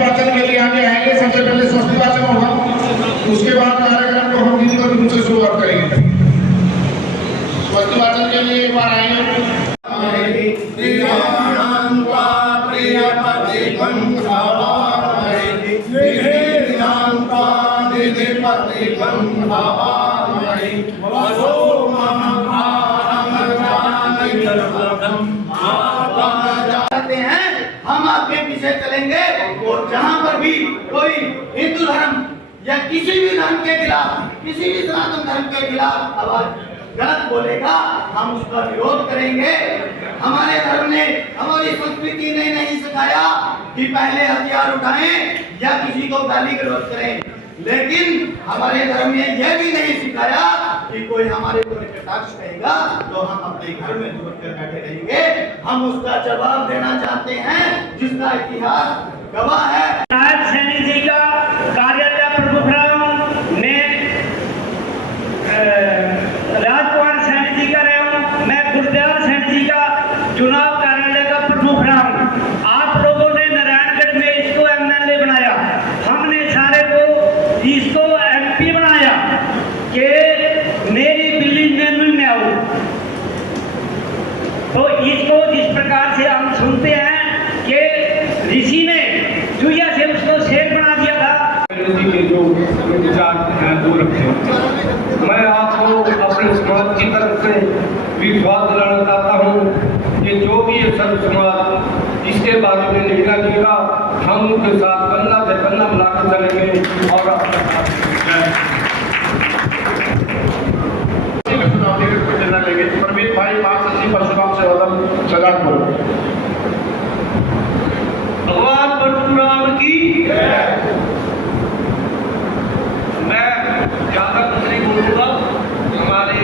वाचन के लिए आगे आएंगे। सबसे पहले स्वस्ति वाचन होगा, उसके बाद कार्यक्रम को हम हिंदी और उनसे शुरुआत करेंगे। स्वस्ति वाचन के लिए एक बार आएंगे। हम आपके पीछे चलेंगे और जहाँ पर भी कोई हिंदू धर्म या किसी भी धर्म के खिलाफ, किसी भी सनातन धर्म के खिलाफ आवाज गलत बोलेगा, हम उसका विरोध करेंगे। हमारे धर्म ने, हमारी संस्कृति ने नहीं सिखाया कि पहले हथियार उठाएं या किसी को गाली गलौज करें, लेकिन हमारे धर्म ने यह भी नहीं सिखाया कि कोई हमारे को कटाक्ष कहेगा तो हम अपने घर में दूर कर बैठे रहेंगे। हम उसका जवाब देना चाहते हैं जिसका इतिहास गवाह है। नायब सैनी जी का कार्यालय प्रमुखराम में राजकुमार सैनी जी का रहा हूँ, मैं गुरदयाल सैनी जी का चुनाव कार्यालय का प्रमुख रहा हूँ। आप लोगों ने नारायणगढ़ में इसको MLA बनाया, हमने सारे को इसको MP बनाया कि मेरी बिल्ली में आओ। तो इसको जिस प्रकार से हम सुनते हैं कि ऋषि ने चूहिया से उसको शेर बना दिया था। के जो विचार हैं वो रखे। मैं आपको अपने समाज की तरफ से विश्वास दिलाना चाहता हूँ कि जो भी ये सर्व समाज इसके बारे में निर्णय लेगा, हम उनके साथ कंधा से कंधा मिलाकर चलेंगे और परमीत भाई पास परशुराम से सजादपुर। भगवान परशुराम की मैं ज्यादा कुछ नहीं बोलूँगा। हमारे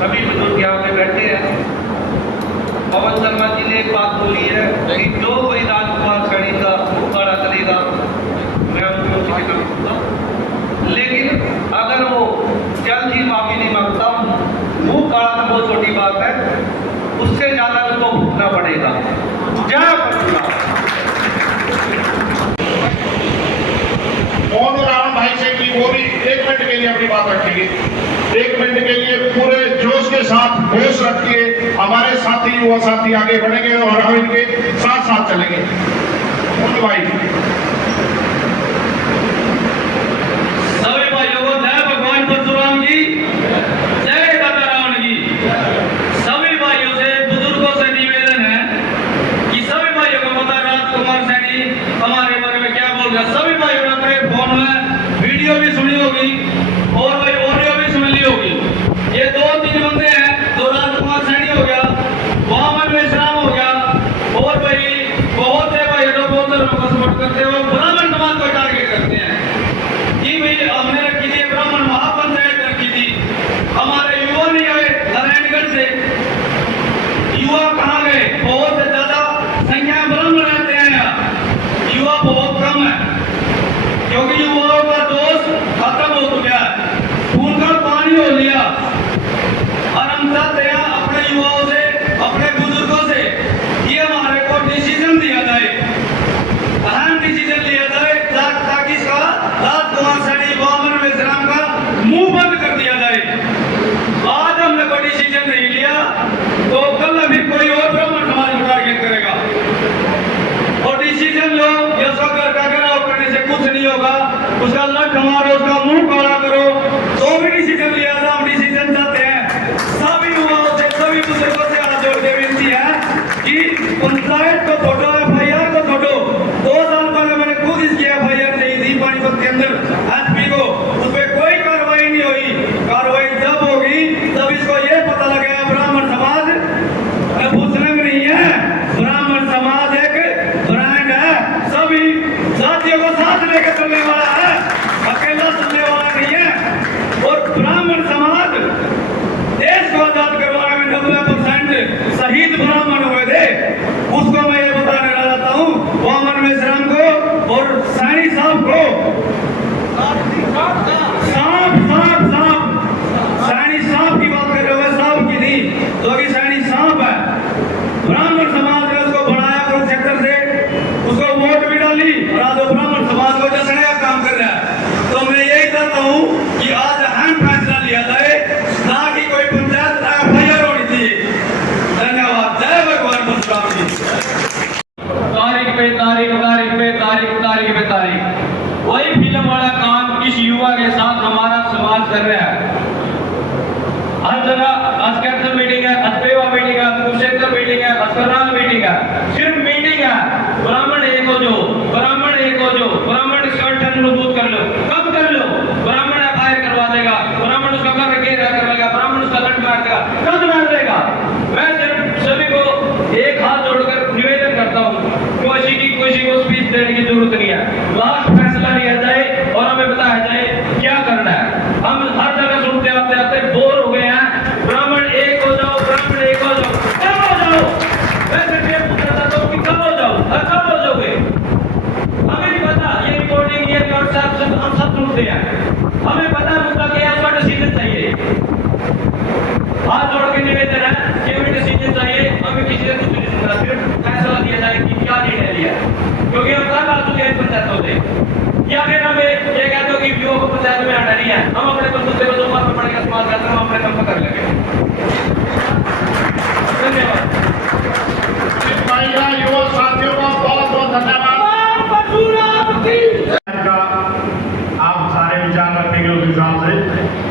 सभी बुजुर्ग यहाँ पे बैठे हैं। पवन शर्मा जी ने एक बात बोली है कि जो कोई राजकुमार सैनी का मुकाबला करेगा मैं उनको टिकट दूंगा, लेकिन अगर वो जल्द ही माफी नहीं मांगता, मुंह काला तो बहुत छोटी बात है, उससे ज्यादा उसको भुगतना पड़ेगा। जय परशुराम। मोहन रावण भाई से की वो भी 1 मिनट के लिए अपनी बात रखेंगे। 1 मिनट के लिए पूरे जोश के साथ होश रखिए। हमारे साथी युवा साथी आगे बढ़ेंगे और हम इनके साथ साथ चलेंगे। मोहन भाई। सभी भाइयों को जय भगवान परशुराम की, जय दादा रावण की। सभी भाइयों से, बुजुर्गों से निवेदन है कि सभी भाइयों को पता राजकुमार सैनी हमारे बारे में क्या बोल रहा है। सभी भाइयों ने अपने फोन में वीडियो भी सुनी होगी और भाई ऑडियो भी सुन ली होगी। ये 2-3 बंदे हैं, तो राजकुमार सैनी हो गया, वामन मेश्राम हो गया, और भाई बहुत से भाई जो बहुत धर्म को सपोर्ट करते हैं, वो ब्राह्मण समाज को टारगेट करते हैं कि भाई हमने रखी थी ब्राह्मण महापंचायत रखी थी। हमारे युवा नहीं आए नारायणगढ़ से, युवा कहाँ गए? बहुत से ज्यादा संख्या में ब्राह्मण रहते हैं यहाँ, युवा बहुत कम है, क्योंकि युवाओं का दोष खत्म हो चुका है, खून का पानी हो लिया। और हम चाहते हैं अपने युवाओं से, अपने बुजुर्गों से ये हमारे को डिसीजन दिया जाए, अहम डिसीजन लिया जाए, ताकि इसका राजकुमार सैनी वामन मेश्राम का मुंह बंद कर दिया जाए। आज हमने कोई डिसीजन नहीं लिया तो कल फिर कोई और ब्राह्मण समाज को टारगेट करेगा। और डिसीजन लो, या घर का घेराव करने से कुछ नहीं होगा, उसका लठ मारो, उसका मुंह काला करो, तो भी डिसीजन लिया था। हम डिसीजन चाहते हैं सभी युवाओं से, सभी बुजुर्गों से हाथ जोड़ के विनती है कि पंचायत को छोड़ो, FIR को छोड़ो। 2 साल पहले मैंने खुद इसकी FIR नहीं दी पानीपत के अंदर SP को, उस पर कोई कार्रवाई नहीं हुई। कार्रवाई जब होगी तब इसको ये पता लगेगा ब्राह्मण समाज भूसरंग नहीं है, ब्राह्मण समाज एक ब्रांड है, सभी जातियों को साथ लेकर चलने वाला है, अकेला चलने वाला नहीं है। और ब्राह्मण समाज देश को आजाद करवाने में 90% शहीद ब्राह्मण हुए थे, उसको मैं ये बता वही फिल्म वाला काम इस युवा के साथ हमारा समाज कर रहा है। हर जगह अस्कैथल मीटिंग है, अस्पेवा मीटिंग है, कुरुक्षेत्र मीटिंग है, अस्कराल मीटिंग है, सिर्फ मीटिंग है। ब्राह्मण एक हो जो, ब्राह्मण एक हो जो, ब्राह्मण संगठन मजबूत कर लो, कब कर लो? ब्राह्मण एफआईआर करवा देगा, ब्राह्मण उसका घर घेरा कर लेगा, ब्राह्मण उसका लट मार देगा, कब मार देगा? मैं सिर्फ सभी को एक हाथ जोड़कर निवेदन करता हूँ, किसी को स्पीच देने की जरूरत नहीं है। लास्ट फैसला लिया जाए और हमें बताया जाए क्या करना है। हम हर जगह सुनते आते आते बोर हो गए हैं। ब्राह्मण एक हो जाओ, ब्राह्मण एक हो जाओ, कब हो जाओ? मैं सिर्फ ये पूछना चाहता हूँ कि कब हो जाओ, कब हो जाओगे? हमें नहीं पता, ये रिकॉर्डिंग ये व्हाट्सएप से हम सब सुनते हैं, हमें पता मुद्दा क्या है, उसका डिसीजन चाहिए। हाथ जोड़ के निवेदन है कि हमें डिसीजन चाहिए, हमें किसी से कुछ नहीं सुनना, सिर्फ फैसला दिया जाए कि क्या निर्णय लिया, क्योंकि हम कब आ चुके हैं पंचायतों से। या फिर हमें ये कहते हो कि युवा को पंचायत में आना नहीं है, हम अपने बंधुत्व को जो मारना पड़ेगा समाज का, हम अपने दम पर कर लेंगे। धन्यवाद। महिला युवा साथियों का बहुत बहुत धन्यवाद। आप सारे विचार रखने के उस हिसाब से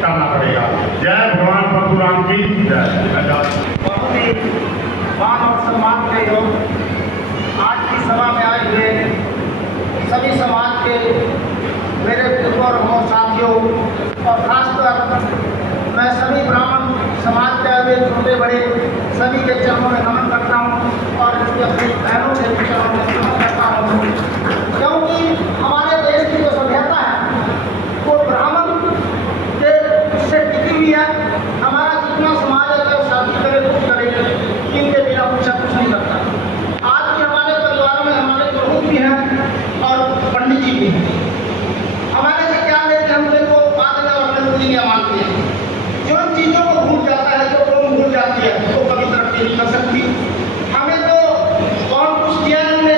करना पड़ेगा। जय भगवान परशुराम की जय। बहुत ही मान और सम्मान के योग आज की सभा में आए हुए सभी समाज के मेरे बुजुर्गों और साथियों, और खासकर मैं सभी ब्राह्मण समाज के आए छोटे बड़े सभी के चरणों में नमन करता हूँ और इसके अपनी बहनों के भी चरणों में नमन करता हूँ, क्योंकि हमारे देश की जो सभ्यता है वो ब्राह्मण के से टिकी हुई है। हमारा जितना समाज है चाहे शादी करे कुछ करे, इनके बिना कुछ नहीं करता। आज के हमारे परिवारों में हमारे प्रभु भी हैं और पंडित जी भी हैं। हमारे से क्या लेते हम को बाद में अपने दुनिया मानते हैं। जो इन चीज़ों को भूल जाता है, जो लोग भूल जाती है, तो कभी तरक्की नहीं कर सकती। हमें तो कौन कुछ किया हमने,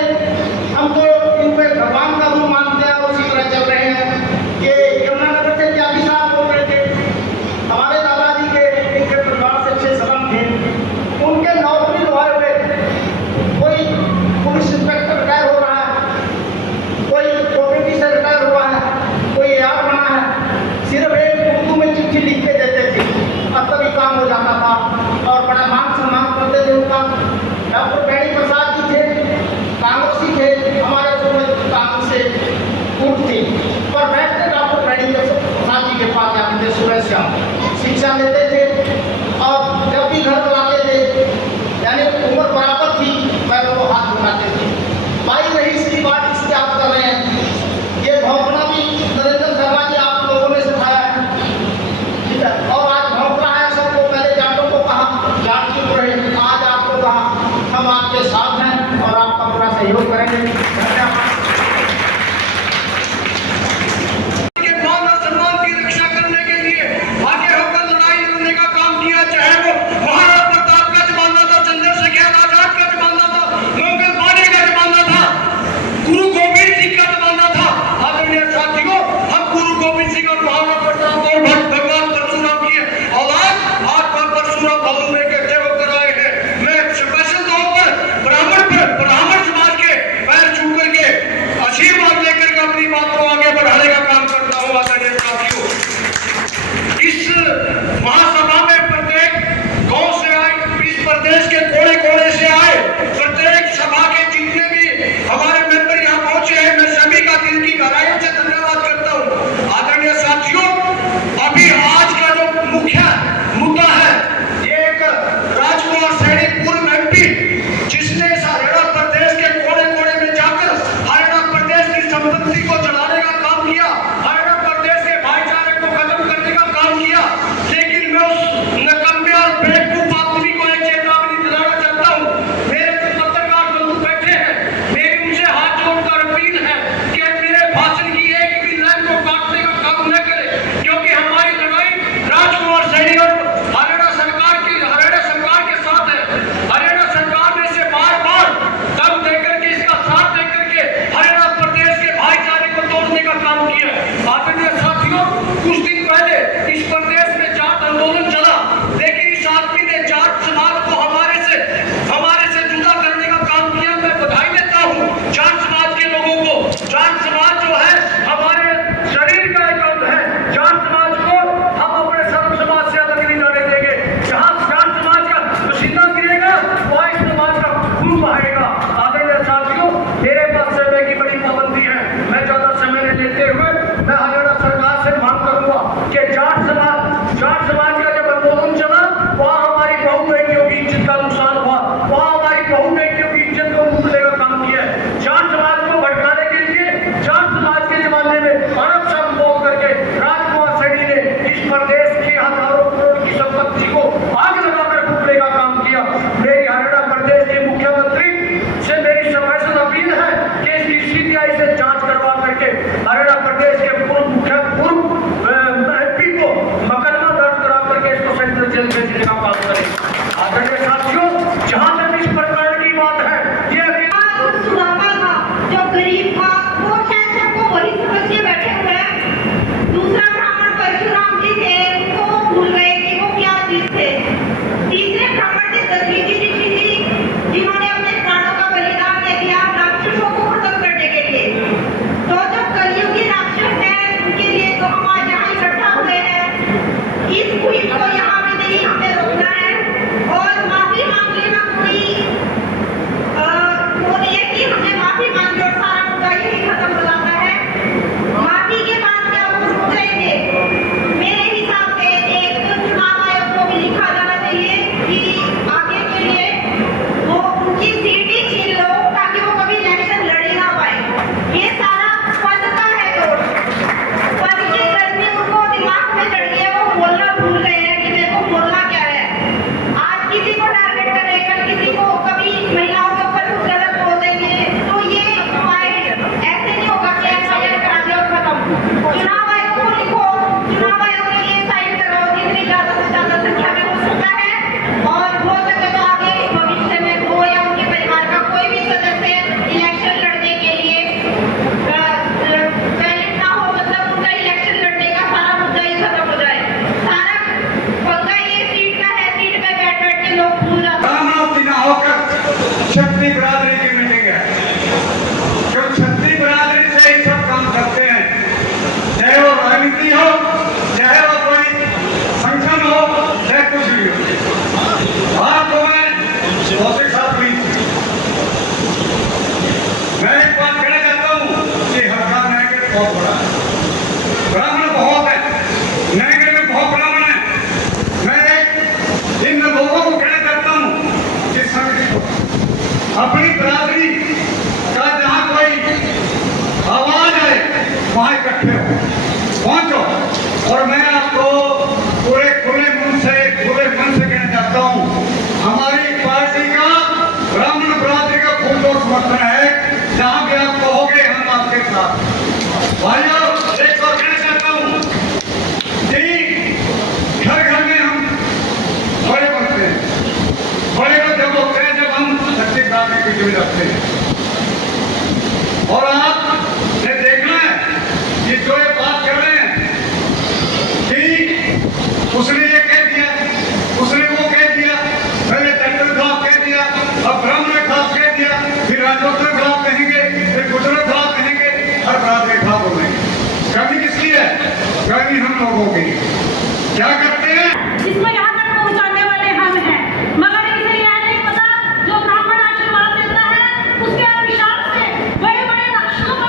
हम तो इन पे भगवान का रूप मानते हैं और उसी तरह चल रहे हैं। कि यमुनानगर से त्यागी साहब बोल रहे थे, हमारे दादाजी के इनके परिवार से अच्छे संबंध थे, उनके नौकरी लुभाए हुए, कोई पुलिस इंस्पेक्टर रिटायर हो रहा है, कोई कॉपरेटिव से रिटायर हुआ है, कोई यार बना है, सिर्फ एक उर्दू में चिट्ठी लिख के देते थे और तभी काम हो जाता था और बड़ा मान सम्मान करते थे उनका। डॉक्टर बेणी प्रसाद जी थे, कांग्रेसी थे, हमारे कांग्रेस से उठ थी, पर बैठते डॉक्टर बेणी प्रसाद जी के पास जाते थे, सुबह शाम शिक्षा लेते थे और जब भी घर बुलाते थे, यानी उम्र बराबर थी, मैं वो हाथ उठाते थे। भाई रही सी बात इससे आप कर रहे हैं, ये भौंकना भी नरेंद्र शर्मा जी आप लोगों ने सिखाया है, ठीक है। और आज भौंक रहा है सबको, पहले जाटों को कहा जाट चुप रहे, आज आपको कहा हम आपके साथ हैं और आपका पूरा सहयोग करेंगे। धन्यवाद। मान और सम्मान की रक्षा करने के लिए आगे होकर लड़ाई लड़ने का काम किया, चाहे वो महाराणा प्रताप का जमाना था, चंद्रशेखर आजाद का जमाना था, मंगल पांडे का जमाना था, गुरु गोविंद सिंह का जमाना था। आदरणीय साथियों, हम गुरु गोविंद सिंह और महाराणा प्रताप और भगवान परशुराम की औलाद आज परशुराम भवन में इकट्ठे होकर आए हैं। मैं स्पेशल तौर पर ब्राह्मण समाज के पैर छू करके आशीर्वाद लेकर के अपनी बात को आगे बढ़ाने का काम करता हूँ। आदरणीय साथियों, इस महासभा में प्रत्येक गांव से आए, इस प्रदेश के कोने कोने से आए, प्रत्येक सभा के जितने भी हमारे मेंबर यहाँ पहुंचे हैं, मैं सभी का दिल की गहराइयों से धन्यवाद करता हूँ। आदरणीय साथियों, अभी आज का जो मुख्य मुद्दा है, ये एक राजकुमार सैनी पूर्व एमपी, जिसने हरियाणा प्रदेश के कोने कोने में जाकर हरियाणा प्रदेश की संपत्ति को जलाने का काम किया, हरियाणा प्रदेश के भाईचारे को खत्म करने का काम किया। लेकिन मैं उस नकम्मे और बेवकूफ आदमी को एक चेतावनी दिलाना चाहता हूँ। मेरे जो पत्रकार बंधु बैठे हैं, मेरी उनसे हाथ जोड़कर अपील है कि मेरे भाषण बहुत बड़ा है। ब्राह्मण बहुत है, नरेगढ़ में बहुत ब्राह्मण है। मैं इन लोगों को कहना चाहता हूँ कि अपनी बरादरी का जहाँ कोई आवाज आए वहाँ इकट्ठे हो, पहुंचो। और मैं आपको पूरे खुले मन से कहना चाहता हूँ, हमारी पार्टी का ब्राह्मण बरादरी का खूब समर्थन है। जहाँ भी आप कहोगे हम आपके साथ। भाइयों, एक और कहना चाहता हूँ कि घर घर में हम बड़े बनते हैं। बड़े तो जब होते हैं जब हम सच्चे काम के बीच में रखते हैं। और आपने देखना है कि जो ये बात कर रहे हैं कि उसने ये कह दिया, उसने वो कह दिया, पहले दलित खिलाफ कह दिया, अब ब्राह्मण के खिलाफ कह दिया, फिर राजपूत के खिलाफ कहेंगे, फिर गुजरों के खिलाफ कहेंगे, हर बरादरी के खिलाफ बोलेंगे। कमी किसकी है? कमी हम लोगों की। क्या करते हैं? इसको यहाँ तक पहुँचाने वाले हम हैं, मगर इसे यह नहीं पता जो ब्राह्मण आशीर्वाद देता है उसके अभिशाप से बड़े बड़े राक्षसों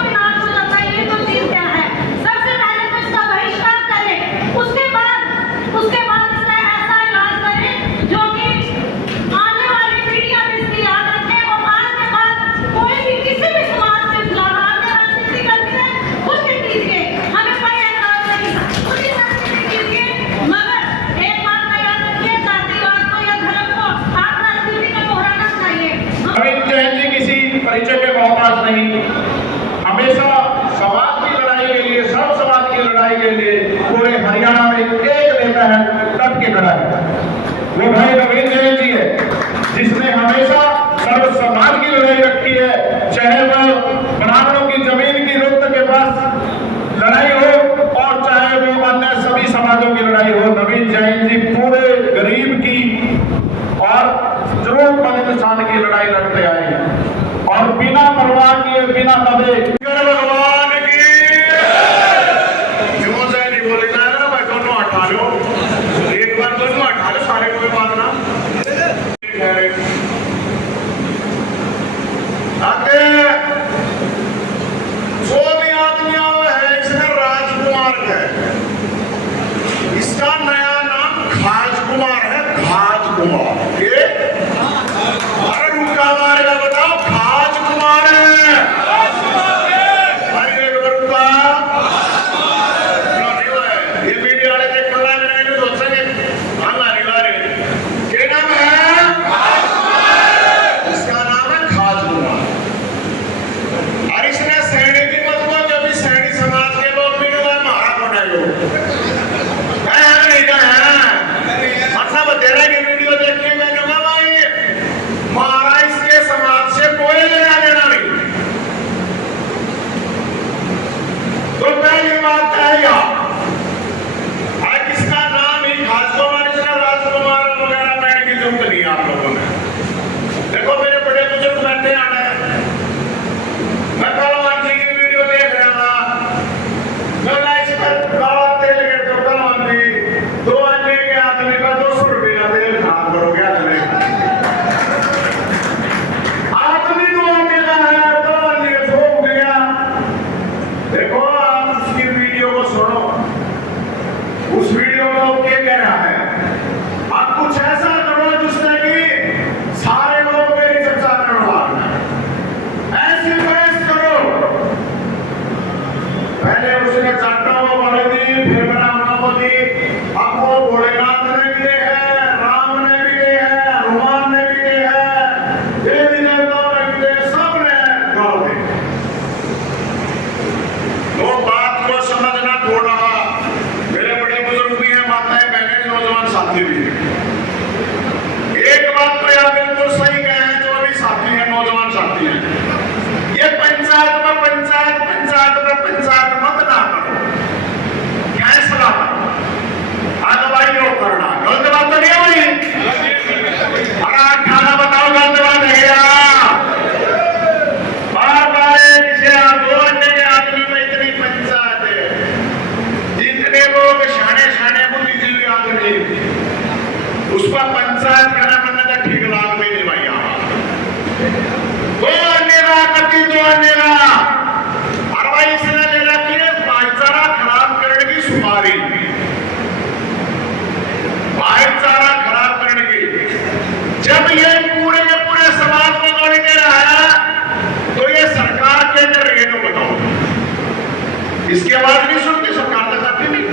इसकी आवाज नहीं सुनती सरकार, तक आती नहीं।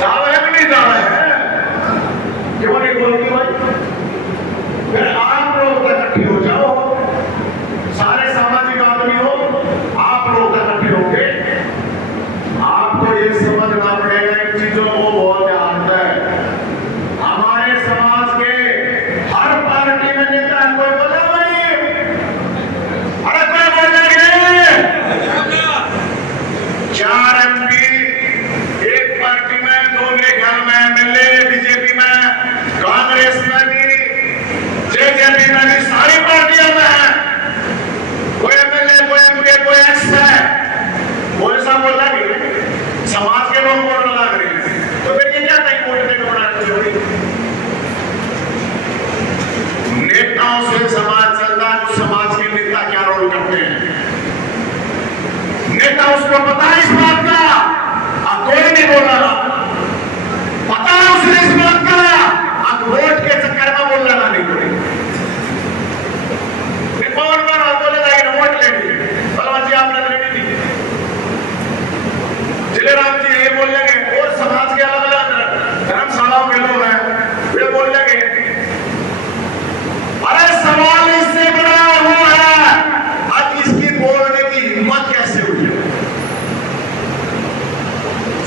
जावे है कि नहीं जावे है? क्यों नहीं बोलती भाई? फिर आप लोग तक इकट्ठे हो जाओ, सारे सामाजिक आदमी हो, आप लोग तक इकट्ठे होंगे। आपको ये समझना पड़ेगा इन चीजों को बहुत ध्यान है। हमारे समाज के हर पार्टी में नेता है, कोई बोला भाई? अरे कोई बोलेंगे? 4 MP एक पार्टी में, 2 मेरे ख्याल में MLA, बीजेपी में, कांग्रेस में भी, जेजेपी में भी, सारी पार्टियों में है। कोई MLA, कोई MP, कोई एक्स है, वो ऐसा बोला कि समाज के लोग वोट लगा रहे हैं, तो फिर ये क्या कहीं वोट देने बना रहे? नेताओं से समाज चलता है, तो समाज के नेता क्या रोल करते हैं? नेता उसको पता है इस बात का, अब कोई नहीं बोल रहा, पता है उसे इस बात का, अब वोट के चक्कर में बोल रहा नहीं कोई। रिपोर्ट पर बोलेगा ये वोट लेंगे, बलवान जी आपने लेनी थी, जिलेराम जी ये बोल लेंगे, और समाज के अलग अलग धर्मशालाओं के लोग हैं, वे बोल लेंगे। अरे सवाल इससे बड़ा हुआ है, आज इसकी बोलने की हिम्मत कैसे हुई है?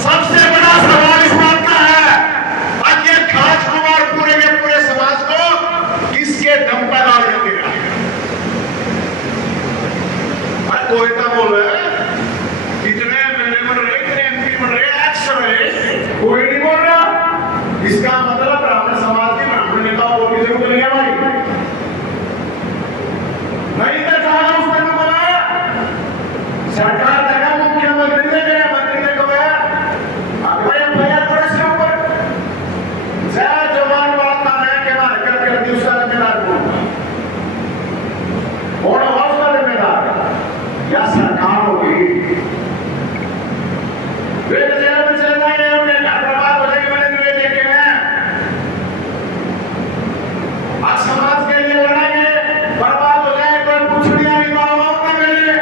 सबसे बड़ा सवाल इस बात का है, आज ये राजकुमार पूरे के पूरे समाज को किसके दम पर डाल देगा? अरे कोई तो बोल रहा है, इतने MLA बन रहे, इतने MP बन रहे, एक्स रहे, कोई नहीं बोल रहा। इसका मतलब ब्राह्मण समाज के ब्राह्मण नेताओं को किसी को नहीं है भाई, नहीं तो चाहे उस दिन बनाया सरकार देगा, मुख्यमंत्री ने गया, मंत्री ने कहा भाई FIR करो इसके ऊपर, जय जवान बात ना रहे के मार करके दूसरा जिम्मेदार कौन होगा? उसका जिम्मेदार या सरकार होगी? वे जेल में चले जाएंगे, उनके घर बर्बाद हो जाएंगे, मैंने तो ये देखे हैं। आज समाज के लिए लड़ाएंगे, बर्बाद हो जाए, कोई पुछड़ियां नहीं मांगा उनके लिए।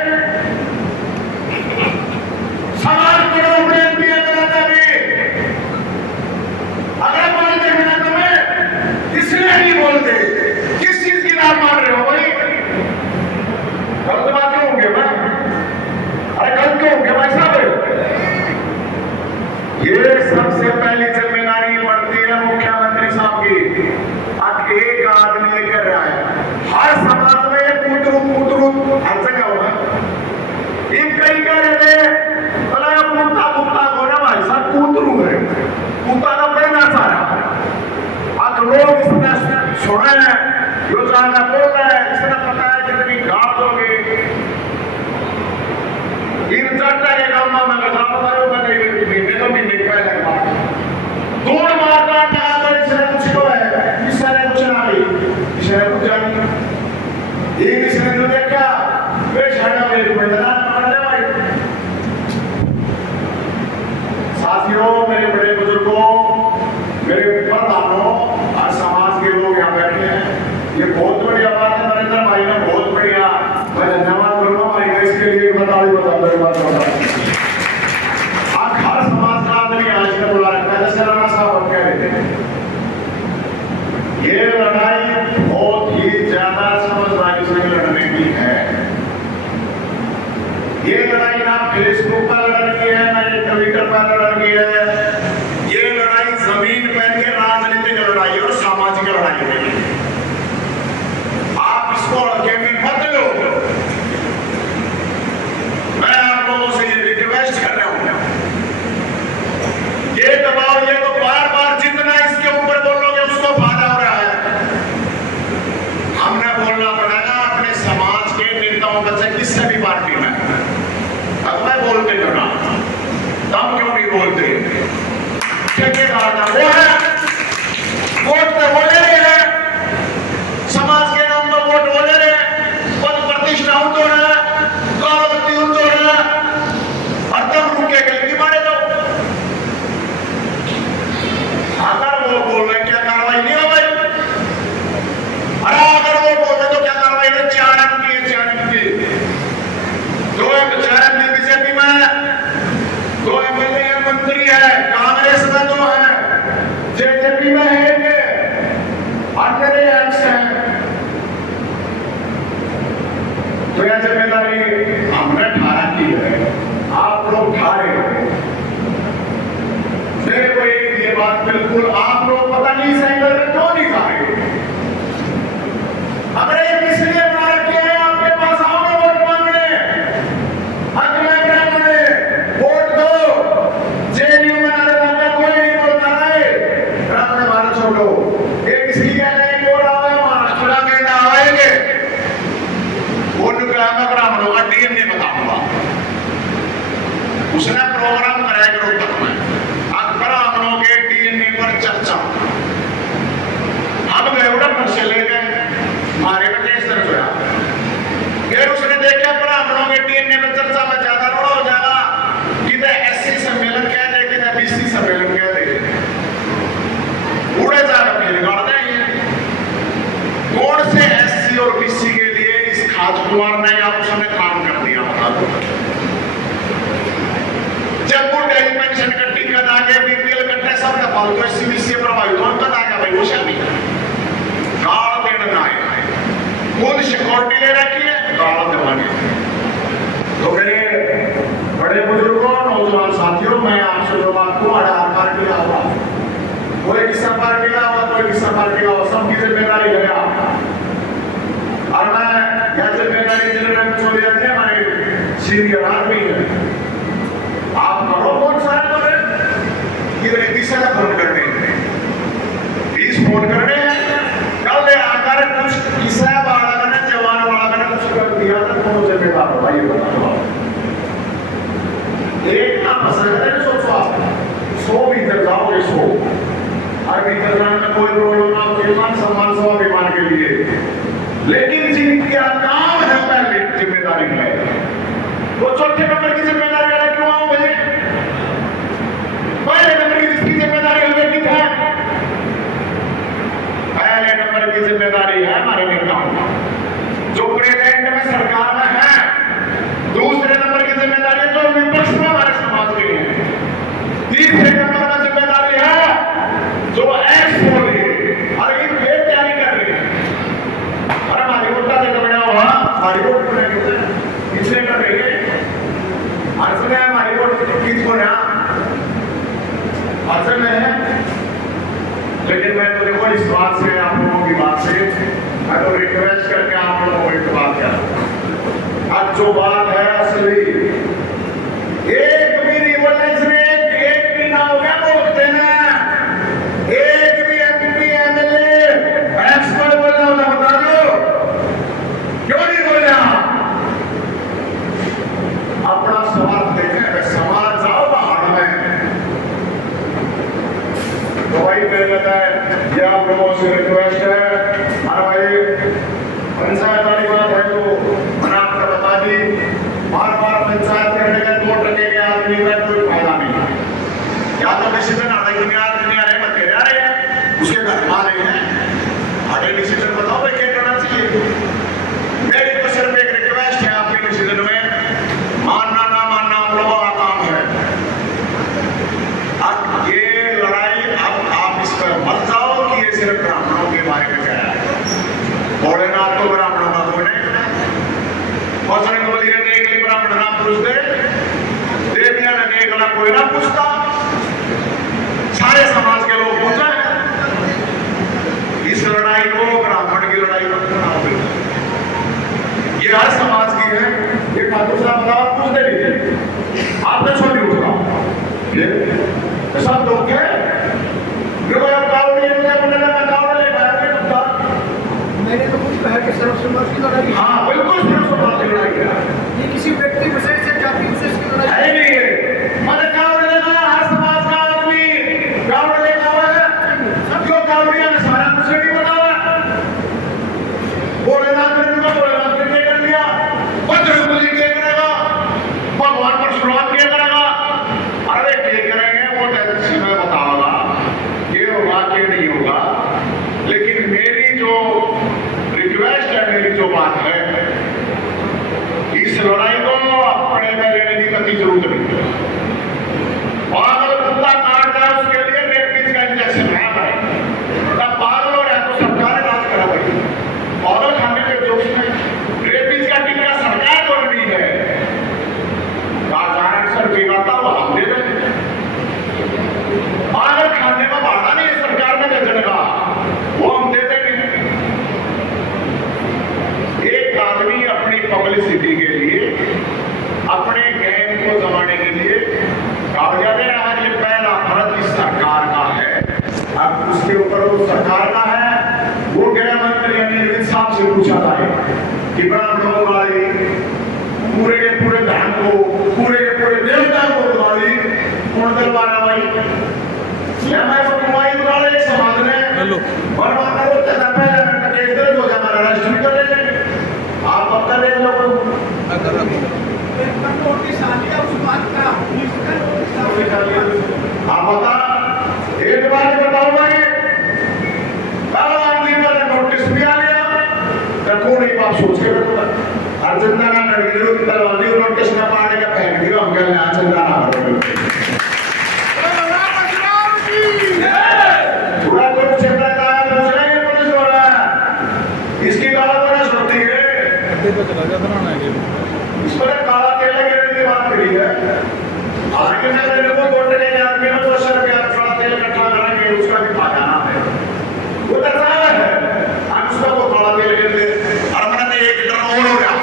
समाज को अपने लिए बनाता भी, अगर बोलते हैं ना तुम्हें, इसलिए नहीं बोलते, किस चीज की बात मान रहे हो भाई? गलत बात क्यों होंगे भाई? अरे गलत क्यों होंगे भाई साहब? ये सबसे पहली जिम्मेदारी बढ़ती है मुख्यमंत्री साहब की। अब एक आदमी ये कर रहा है, हर समाज में ये कूतरू हर जगह होगा। इन कई कह रहे थे बोला कुत्ता को ना भाई साहब कूतरू है, कुत्ता का पहना सारा। अब लोग इसने सुने हैं, जो ज्यादा बोल रहा है, इसने पता है कितनी गाड़ दोगे। इन चर्चा के काम में मैं तो महीने पहले दौड़ मारता कहा तो इसने कुछ को है, इसने कुछ ना ली, इसने कुछ जानी, एक इसने तो देखा वे छाड़ा मेरे मैदान पकड़ ले भाई। साथियों, मेरे बड़े बुजुर्गों, मेरे प्रधानों, आज समाज के लोग यहाँ बैठे हैं, ये बहुत बढ़िया बात है। नरेंद्र भाई ने बहुत बढ़िया, मैं धन्यवाद करूंगा भाई का इसके लिए। बता आज हर समाज का आदमी आज ने बोला रखा है, जैसे राणा साहब कह रहे थे, ये लड़ाई बहुत ही ज्यादा समझदारी से लड़ने की है। ये लड़ाई ना फेसबुक पर लड़नी है, ना ये ट्विटर पर लड़नी है, ये लड़ाई जमीन पर की राजनीतिक लड़ाई और सामाजिक लड़ाई है। आप इसको हल्के में मत लो। मैं आप लोगों से ये रिक्वेस्ट कर रहा हूं, ये दबाव, ये तो बार बार जितना इसके ऊपर बोलोगे उसको फायदा हो रहा है। हमने बोलना पड़ेगा अपने समाज के नेताओं में से किसी भी पार्टी में। अब मैं बोलते हो ना, तब क्यों नहीं बोलते? बिल्कुल आप लोग पता नहीं इस एंगल में क्यों नहीं खा रहे। अगर ये किस लिए बना रखे हैं, आपके पास आओगे वोट मांगने, हक में ब्राह्मण वोट दो। जेएनयू में आने वाला कोई नहीं बोलता है ब्राह्मण भारत छोड़ो। ये किसी कह रहे हैं वोट आवे महाराष्ट्र में ना आएंगे, वोट का मैं ब्राह्मणों का डीएनए बताऊंगा। उसने प्रोग्राम कराया रोहतक में, अब ब्राह्मणों के डीएनए पर चर्चा। हम गए उड़न से ले गए, हमारे में केस दर्ज हुआ। फिर उसने देखा ब्राह्मणों के डीएनए पर चर्चा में ज्यादा रोड़ा हो जाएगा, किधर एससी सम्मेलन कह दे, किधर बीसी सम्मेलन कह दे, उड़े जाकर फिर गाड़ देंगे। कौन से एससी और बीसी के लिए इस खाज कुमार ने या उसने काम कर दिया बता दो। जब वो डेली पेंशन का टिकट आ गया, बीपीएल कट्टे सब दफा तो एससीबीसी प्रभावित हो कद आ गया भाई वो शादी गाड़ देना ना आए, खुद सिक्योरिटी ले रखी है, गाड़ देवाने। तो मेरे बड़े बुजुर्गों, नौजवान साथियों, मैं आपसे जो बात को आधार पार्टी का हुआ, कोई किसा पार्टी का हुआ, कोई किसा पार्टी का हुआ, सबकी जिम्मेदारी है और मैं यह जिम्मेदारी जिले में छोड़ जाती है, हमारे सीनियर आदमी है। आप करो कौन सा है, ये दिशा का फोन करने, 20 फोन करने हैं, कल ले आकर कुछ किसा वाला करना, जवान वाला करना कुछ कर दिया था, कौन जिम्मेदार होगा ये बताओ। एक ना पसंद है, सोचो आप 100 भीतर जाओगे, 100 और भीतर जाने में कोई प्रॉब्लम ना हो, मान सम्मान स्वाभिमान के लिए, लेकिन जिनका काम है पहले जिम्मेदारी है, वो चौथे नंबर की जिम्मेदारी वाला क्यों आओ मुझे? पहले नंबर की जिसकी जिम्मेदारी हमें की है, पहले नंबर की जिम्मेदारी है हमारे नेताओं का, जो प्रेजेंट में सरकार में है। दूसरे नंबर की जिम्मेदारी जो विपक्ष में हमारे समाज के है। तीसरे नंबर में जिम्मेदारी है जो एक्स बोल रही है, और ये तैयारी कर रही है। अरे हमारी वोट का देखा बड़ा हुआ, हमारी वोट इसलिए कर रही है, असल में हमारी वोट किसको ना असल में है। लेकिन मैं तो देखो इस बात से, आप लोगों की बात से मैं तो रिक्वेस्ट करके आप लोगों को एक बात क्या, आज जो बात है असली, एक भी रिवोल्यूशन में एक भी ना हो गया बोलते ना, एक भी एमपी एमएलए एक्सपर्ट बोलना होता बता दो, क्यों नहीं बोलना? अपना स्वार्थ देखें, समाज जाओ बाहर में। तो भाई मेरे लगता है ये आप लोगों से रिक्वेस्ट है, अरे भाई पंचायत वाली बात है तो मैंने आपको बता दी, बार बार पंचायत करने का 2 टके के आदमी का कोई फायदा नहीं है। या तो डिसीजन आधे दुनिया आ रहे मत आ रहे हैं, उसके घर आ रहे हैं, आगे डिसीजन बताओ भाई क्या करना चाहिए। मेरी तो सिर्फ एक रिक्वेस्ट है आपके डिसीजन में, मानना ना मानना आप लोगों का काम है। अब ये लड़ाई अब आप इस पर मत जाओ कि ये सिर्फ ब्राह्मणों के बारे में क्या है। भोलेनाथ तो ब्राह्मणों का कोई नहीं, बजरंग बली ने देख ली ब्राह्मण ना पूछ दे, देविया ने देख ला कोई ना पूछता, सारे समाज के लोग पूछा। इस लड़ाई को ब्राह्मण की लड़ाई को ये हर समाज की है। ये ठाकुर साहब बताओ पूछ दे लीजिए, आपने छोड़ी उठा ये सब लोग है मैंने तो कुछ कहा कि सर्वसमाज की लड़ाई है। हाँ बिल्कुल सर्वसमाज की लड़ाई है, ये किसी व्यक्ति विशेष से जाति विशेष की लड़ाई है नहीं है। मैंने कावड़ लेना हर समाज का आदमी कावड़ लेना है, क्यों कावड़िया ने सारा कुछ नहीं बताया। भोलेनाथ ने कर दिया, बजरंग बली क्या करेगा, भगवान पर शुरुआत क्या करेगा, अरे क्या करेंगे वो टैक्सी में बताऊंगा, ये होगा कि नहीं होगा। लेकिन मेरी जो रिक्वेस्ट है, मेरी जो बात है, इस लड़ाई को अपने में लेने की कभी जरूरत नहीं है। और अगर कुत्ता काट जाए उसके लिए रेपीज का इंजेक्शन है भाई, तब पागल हो रहा है तो सरकार इलाज करा भाई। पागल खाने के जोश में रेपीज का टीका सरकार को नहीं है, सर बिगाड़ता हुआ हम दे दें। पागल खाने में भाड़ा नहीं चिंता ना करो। पूरा कुरुक्षेत्र का है, पूछ रहे हैं पुलिस वाला, इसकी गाला तो ना सुनती है। इस पर काला केला गिरने की बात करी है। हालांकि मैं मेरे को वोट देने आदमी में 200 रुपया काला तेल इकट्ठा करेंगे, उसका भी पाना है। वो तो है, हम उसका वो काला तेल गिर दे, और मैंने 1 लीटर और हो गया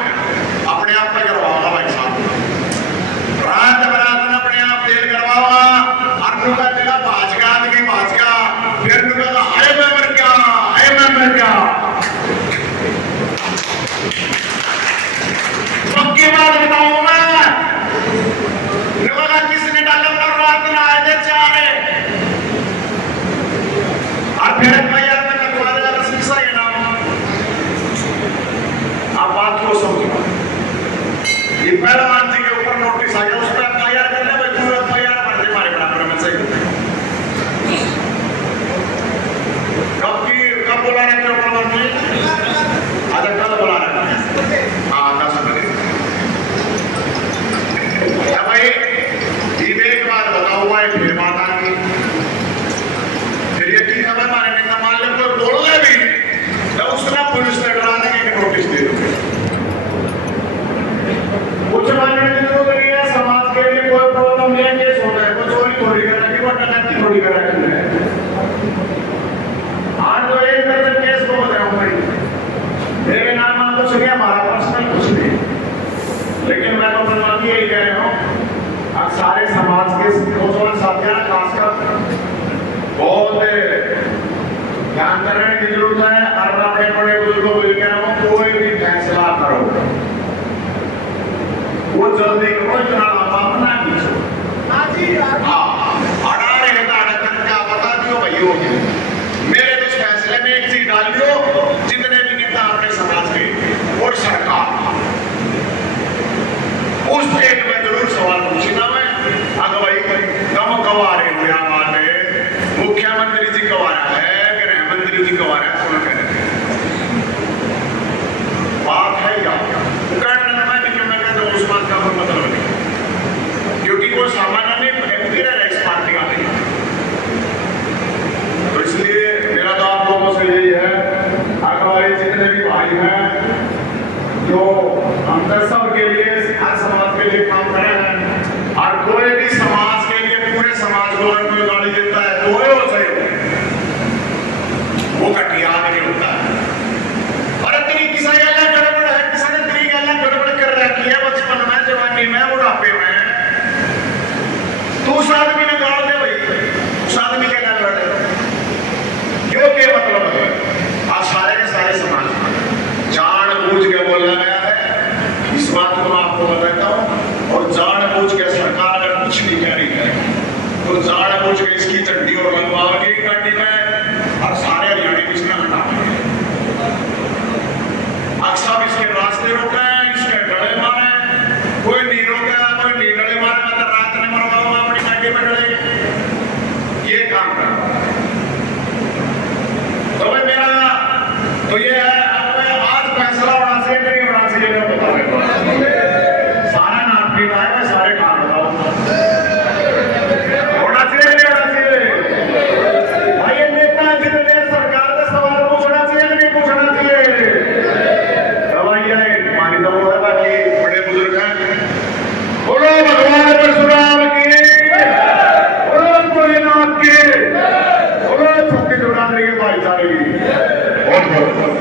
अपने आप पे करवाओगा भाई साहब। रात बरात में अपने आप तेल करवाओगा, और नुका तेला भाजगा आदमी भाजगा, फिर नुका का हाय मैं मर गया, हाय मैं मर गया। पक्की बात बताऊं मैं, नुका किसने डाला कर रात में आए थे चारे, और फिर भैया मैं लगवा देगा रस्सी सा ये नाम। आप बात को समझो, ये पहलवान जी के ऊपर नोटिस आ गया, उस पर तैयार कर ले भाई, पूरा तैयार कर दे हमारे बराबर में सही। कब बोला रहे थे ऊपर मंत्री? अच्छा कल बोला रहे थे, हाँ 10 बजे। भाई ये एक बात बताओ भाई, फिर बात आ गई, फिर ये की खबर मारे नहीं, मान ले कोई बोल रहे भी तो उसका पुलिस ने डरा देंगे कि नोटिस दे दो। कुछ मानने की जरूरत नहीं है, समाज के लिए कोई प्रॉब्लम नहीं है, केस होता है, कोई चोरी थोड़ी कर रखी, वो डकैती थोड़ी कर रखी है। आज तो 1 दर्जन केस को बताऊं भाई, मेरे नाम आप कुछ नहीं, हमारा पर्सनल कुछ नहीं, लेकिन मैं तो बनवाती यही कह रहा हूँ, अब सारे समाज के नौजवान साथियों ने खासकर बहुत ध्यान करने की जरूरत है। और अपने बड़े बुजुर्गों को कह रहा हूँ, कोई भी फैसला करो वो जल्दी करो, इतना लंबा अपना कीजिए। अड़ारे क्या बता दियो भाई, हो मेरे कुछ फैसले में एक चीज डाल दियो, जितने भी नेता अपने समाज के और सरकार, उस एक में जरूर सवाल पूछना मैं, अगर भाई कम कवा रहे हो यहाँ बात, मुख्यमंत्री जी कवा रहा है, गृह मंत्री जी कवा रहा है, कौन कह रहे बात है क्या? मैं कहता हूँ उस बात का कोई मतलब नहीं, क्योंकि वो सामान्य में एमपी रह इस पार्टी का नहीं। तो इसलिए मेरा तो आप लोगों से यही है, अगर हमारे जितने भी भाई हैं जो हम सब के लिए, हर समाज के लिए काम कर रहे हैं, और कोई भी समाज के लिए पूरे समाज को अगर कोई गाड़ी देता है तो हो सही हो, वो कटिया नहीं होता है। और इतनी किसी गलत गड़बड़ है, किसी ने इतनी गलत गड़बड़ कर रखी है बचपन में, जवानी में, बुढ़ापे में, तो उस आदमी ने गाड़ दे भाई, उस आदमी के ना लड़े, क्यों के मतलब है आज सारे के सारे समाज में जानबूझ के बोला गया है, इस बात को मैं आपको बताता हूँ। और जानबूझ के सरकार अगर कुछ भी कह रही है तो जानबूझ के इसकी चड्डी और लंबावगी गाड़ी में, और सारे हरियाणा की इसमें हटा अक्सर इसके रास्ते रोके, इसके गले मारे, कोई नहीं रोका, कोई नहीं गले मारे, मतलब रात ने मरवा अपनी गाड़ी में डले, ये काम कर। तो भाई मेरा तो ये है, आज फैसला होना चाहिए कि नहीं होना चाहिए, मैं बता रहा हूँ, सारा नाम भी है, मैं सारे काम बताओ, होना चाहिए नहीं होना चाहिए भाई, ये नेता जितने सरकार का सवाल पूछना चाहिए नहीं पूछना चाहिए। मानी तो वो है, बाकी बड़े बुजुर्ग हैं, बोलो भगवान परशुराम की, बोलो भोलेनाथ की, बोलो छत्तीसगढ़ के भाईचारे की। बहुत बहुत